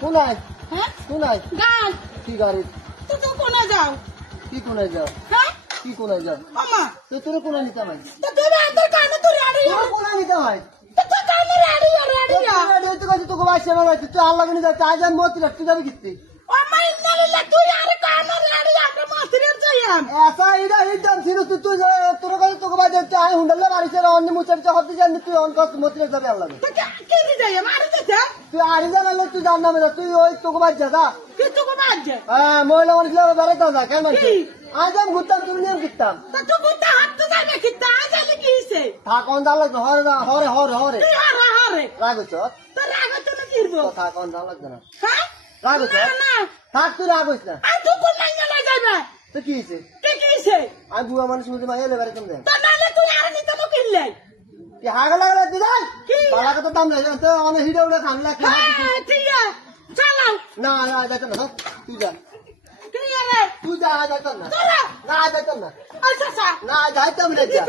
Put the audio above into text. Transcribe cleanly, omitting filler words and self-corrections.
কোনায় হ্যাঁ কোনায় গান কি গাড়ি তুই তো কোনা যাও কি কোনায় যাও হ্যাঁ কি কোনায় যাও আমা তো তোর কোনায় নিতে হয় তো তুই আন্দর কানে তুই রেডি তোর কোনায় নিতে হয় তো তুই কানে রেডি তোকে বাসে আমার তুই আল্লাহ কিনে যাচ্ছে আজ আমি মতি তুই যাবি কিস্তি আমা ইন্নালিল্লাহ তুই আর কানে রেডি আমরা মাসিরে যাইয়াম ऐसा इधर एकदम फिर तू तू तोर का तो के बाद चाहे हुंडले बारिश रे अन्य मुचर से होती जान तू ऑन कस मोतले जाबे अल्लाह তো কে দি যাইয়াম আর দিতে तू आरी जान ले तू जानना में तू ओई तो के बाद जादा কি তো কো বাজে हां मोइला मन ले बारे तो जा केन मानছে आज हम गुत्ताम तू नियम कित्ताम তো তুই বুদ্ধা হাত তো যাবে কি তা যাইলে কি হইছে था कौन दाल लग हरे हरे তুই হারে रागो छ তো রাগত না কিরবো था कौन दाल लग ना হ্যাঁ रागो छ না না থাক তুই রাগোস না আর তুই কোন নাই না যাইবে তো কি হইছে কি হইছে আমি বুয়া মানুষ মধ্যে মাইলে বারে তুমি দেন তো নালে তুই আর নিতে তো কিনলে কি হাগা লাগলা দিদাই কি? বালা কত দাম লাগে তো অনেক হিডে উড়ে খামলা কি হ্যাঁ ঠিক আছে চালাও না না যাইতো না তুই যা কি রে তুই যা যাইতো না তোরা না যাইতো না আচ্ছা না যাইতাম না যা